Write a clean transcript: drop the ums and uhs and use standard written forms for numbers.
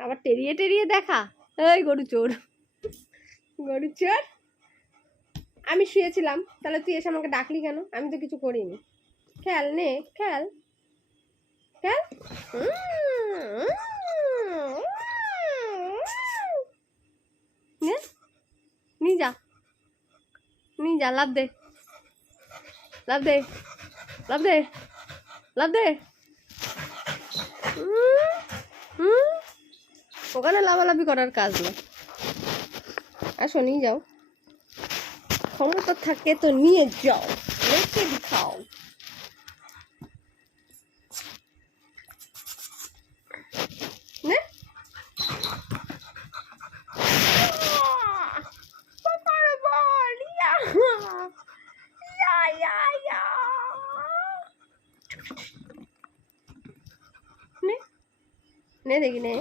আবার টেরিয়ে টেরিয়ে দেখা। এই গরু চোর, গরু চোর। আমি শুয়েছিলাম, তাহলে তুই এসে আমাকে ডাকলি কেন? আমি তো কিছু করিনি। খেল, নে খেল, খেল। নিয়ে যা, নিয়ে যা, লাভ দে, লাভ দে, লাভ দে, লাভ দে। ওখানে লাভালাভি করার কাজ না। আসো, নিয়ে যাও, ক্ষমতা থাকে তো নিয়ে যাও, রেখে দিখাও। নে নে দেখি নে।